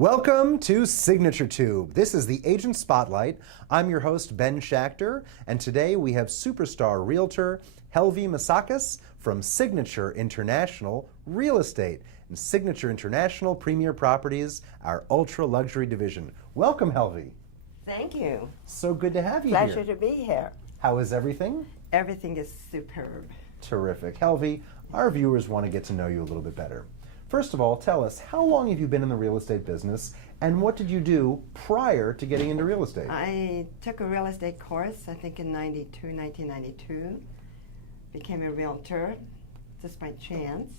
Welcome to Signature Tube. This is the Agent Spotlight. I'm your host, Ben Schachter, and today we have superstar realtor Helve Massakas from Signature International Real Estate and Signature International Premier Properties, our ultra-luxury division. Welcome, Helve. Thank you. So good to have you Pleasure here. to be here. How is everything? Everything is superb. Terrific. Helve, our viewers want to get to know you a little bit better. First of all, tell us, how long have you been in the real estate business, and what did you do prior to getting into real estate? I took a real estate course, I think in 1992. Became a realtor just by chance.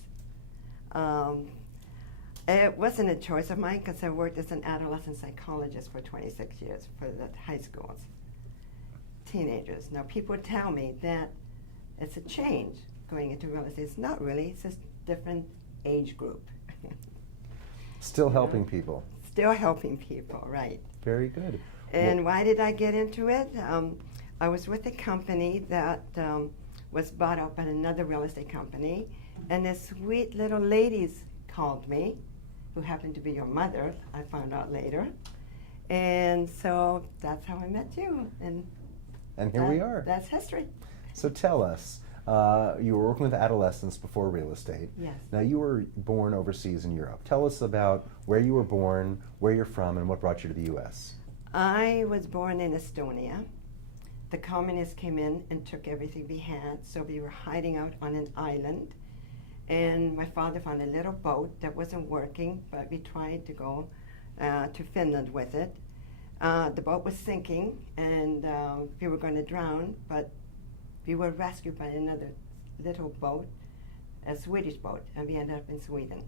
It wasn't a choice of mine because I worked as an adolescent psychologist for 26 years for the high schools, teenagers. Now people tell me that it's a change going into real estate. It's not really, it's just different age group. Still helping people. Still helping people, right. Very good. And why did I get into it? I was with a company that was bought up by another real estate company, and this sweet little ladies called me, who happened to be your mother, I found out later. And so that's how I met you. And here we are. That's history. So tell us, you were working with adolescents before real estate. Yes. Now you were born overseas in Europe. Tell us about where you were born, where you're from, and what brought you to the U.S. I was born in Estonia. The communists came in and took everything we had, so we were hiding out on an island. And my father found a little boat that wasn't working, but we tried to go to Finland with it. The boat was sinking, and we were going to drown, but we were rescued by another little boat, a Swedish boat, and we ended up in Sweden.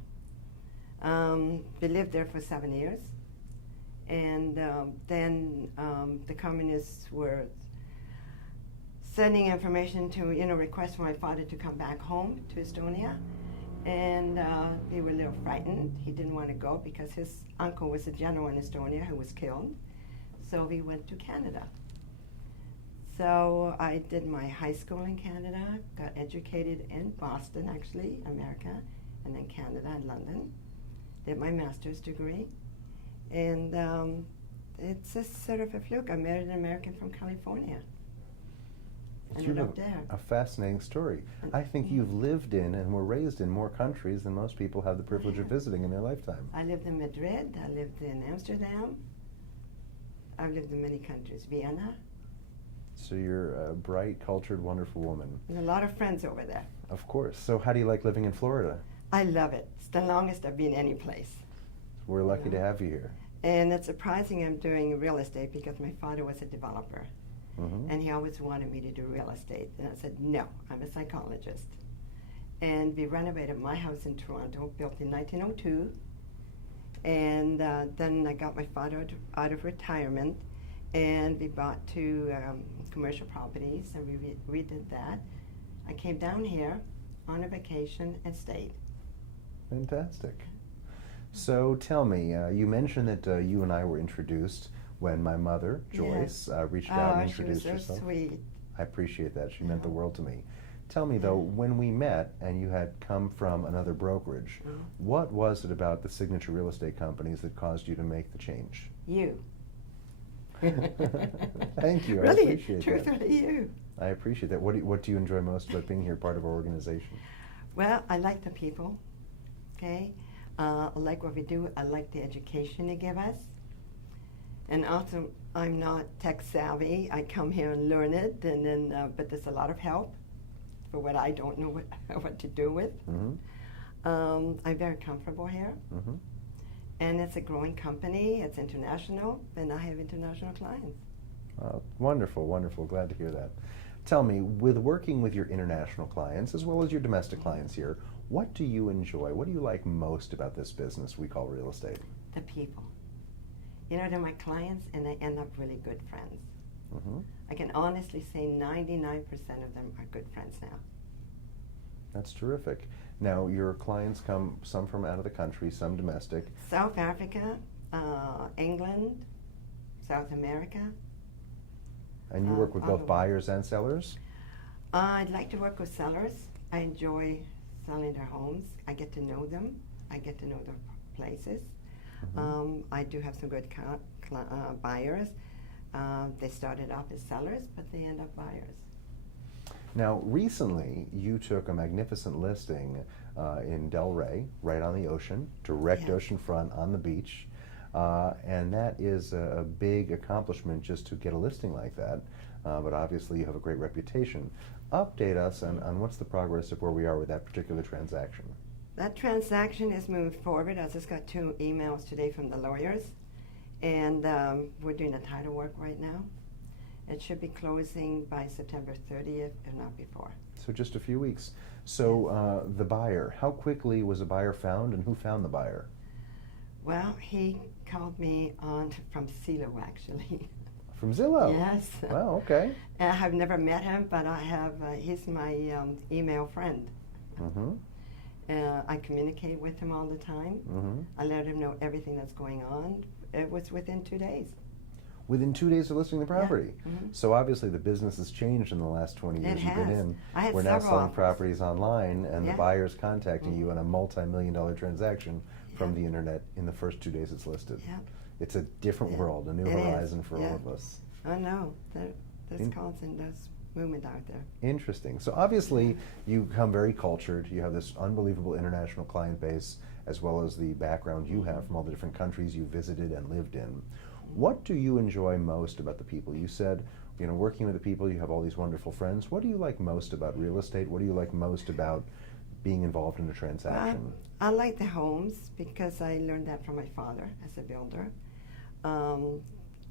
We lived there for 7 years, and then the communists were sending information to, request for my father to come back home to Estonia, and we were a little frightened. He didn't want to go because his uncle was a general in Estonia who was killed, so we went to Canada. So I did my high school in Canada, got educated in Boston, actually, America, and then Canada and London. Did my master's degree. And it's just sort of a fluke. I married an American from California. Ended up there. A fascinating story. I think you've lived in and were raised in more countries than most people have the privilege of visiting in their lifetime. I lived in Madrid, I lived in Amsterdam. I've lived in many countries, Vienna. So you're a bright, cultured, wonderful woman. And a lot of friends over there. Of course. So how do you like living in Florida? I love it. It's the longest I've been any place. We're lucky to have you here. And it's surprising I'm doing real estate because my father was a developer. Mm-hmm. And he always wanted me to do real estate. And I said, no, I'm a psychologist. And we renovated my house in Toronto, built in 1902. And then I got my father out of retirement, and we bought two commercial properties, and we redid that. I came down here on a vacation and stayed. Fantastic. So tell me, you mentioned that you and I were introduced when my mother, Joyce, reached out and introduced herself. She was so sweet. I appreciate that. She meant the world to me. Tell me, though, when we met and you had come from another brokerage, what was it about the Signature Real Estate companies that caused you to make the change? You. Thank you. Really, I appreciate that. truthfully, you. I appreciate that. What do you enjoy most about being here, part of our organization? Well, I like the people, okay? I like what we do. I like the education they give us. And also, I'm not tech savvy. I come here and learn it, and then, but there's a lot of help for what I don't know what to do with. Mm-hmm. I'm very comfortable here. Mm-hmm. And it's a growing company, it's international, and I have international clients. Wonderful, wonderful. Glad to hear that. Tell me, with working with your international clients as well as your domestic clients here, what do you enjoy? What do you like most about this business we call real estate? The people. They're my clients, and I end up really good friends. Mm-hmm. I can honestly say 99% of them are good friends now. That's terrific. Now, your clients come some from out of the country, some domestic. South Africa, England, South America. And you work with both buyers and sellers? I'd like to work with sellers. I enjoy selling their homes. I get to know them. I get to know their places. I do have some good buyers. They started off as sellers, but they end up buyers. Now, recently, you took a magnificent listing in Delray, right on the ocean, direct oceanfront on the beach. And that is a big accomplishment just to get a listing like that. But obviously, you have a great reputation. Update us on what's the progress of where we are with that particular transaction. That transaction is moving forward. I just got 2 emails today from the lawyers, and we're doing the title work right now. It should be closing by September 30th, if not before. So just a few weeks. So the buyer, how quickly was a buyer found, and who found the buyer? Well, he called me from Zillow, actually. From Zillow? Yes. Wow, okay. I've never met him, but I have. He's my email friend. I communicate with him all the time. I let him know everything that's going on. It was within 2 days. Within 2 days of listing the property. So obviously the business has changed in the last 20 years you've been in. We're now selling properties online, and the buyer's contacting you on a multi-million-dollar transaction from the internet in the first 2 days it's listed. It's a different world, a new horizon for all of us. I know. There's constant, there's movement out there. Interesting. So obviously you become very cultured. You have this unbelievable international client base, as well as the background you have from all the different countries you visited and lived in. What do you enjoy most about the people? You said, you know, working with the people, you have all these wonderful friends. What do you like most about real estate? What do you like most about being involved in a transaction? I like the homes because I learned that from my father as a builder.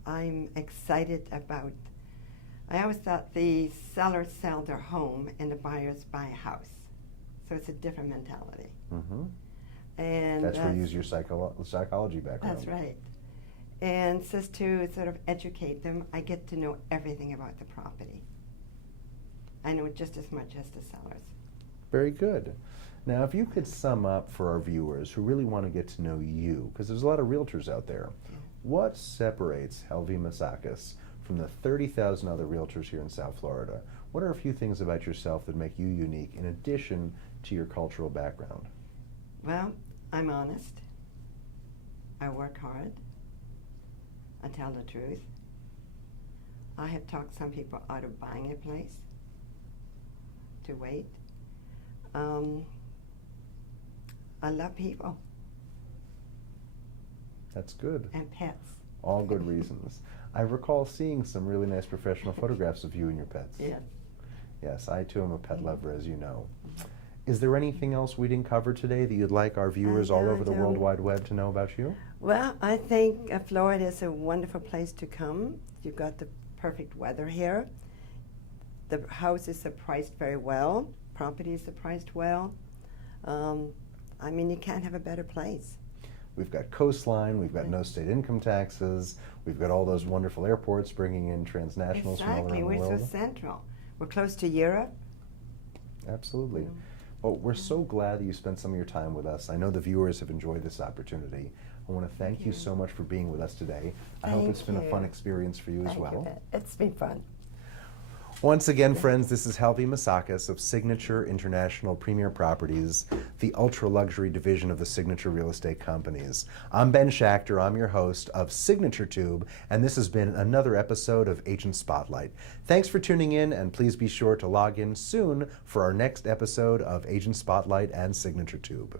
I'm excited about, I always thought the sellers sell their home and the buyers buy a house. So it's a different mentality. And that's where you use your psychology background. That's right. And just to sort of educate them, I get to know everything about the property. I know just as much as the sellers. Very good. Now, if you could sum up for our viewers who really want to get to know you, because there's a lot of realtors out there, what separates Helve Massakas from the 30,000 other realtors here in South Florida? What are a few things about yourself that make you unique in addition to your cultural background? Well, I'm honest. I work hard. I tell the truth. I have talked some people out of buying a place to wait. I love people. That's good. And pets. All good reasons. I recall seeing some really nice professional photographs of you and your pets. Yes. Yes, I too am a pet lover, as you know. Is there anything else we didn't cover today that you'd like our viewers all over the World Wide Web to know about you? Well, I think Florida is a wonderful place to come. You've got the perfect weather here. The houses are priced very well. Properties are priced well. I mean, you can't have a better place. We've got coastline, we've got no state income taxes, we've got all those wonderful airports bringing in transnationals from all around the world. Exactly, we're so central. We're close to Europe. Absolutely. Well, we're so glad that you spent some of your time with us. I know the viewers have enjoyed this opportunity. I want to thank you so much for being with us today. I hope it's been a fun experience for you as well. It's been fun. Once again, friends, this is Helve Massakas of Signature International Premier Properties, the ultra-luxury division of the Signature Real Estate Companies. I'm Ben Schachter. I'm your host of Signature Tube, and this has been another episode of Agent Spotlight. Thanks for tuning in, and please be sure to log in soon for our next episode of Agent Spotlight and Signature Tube.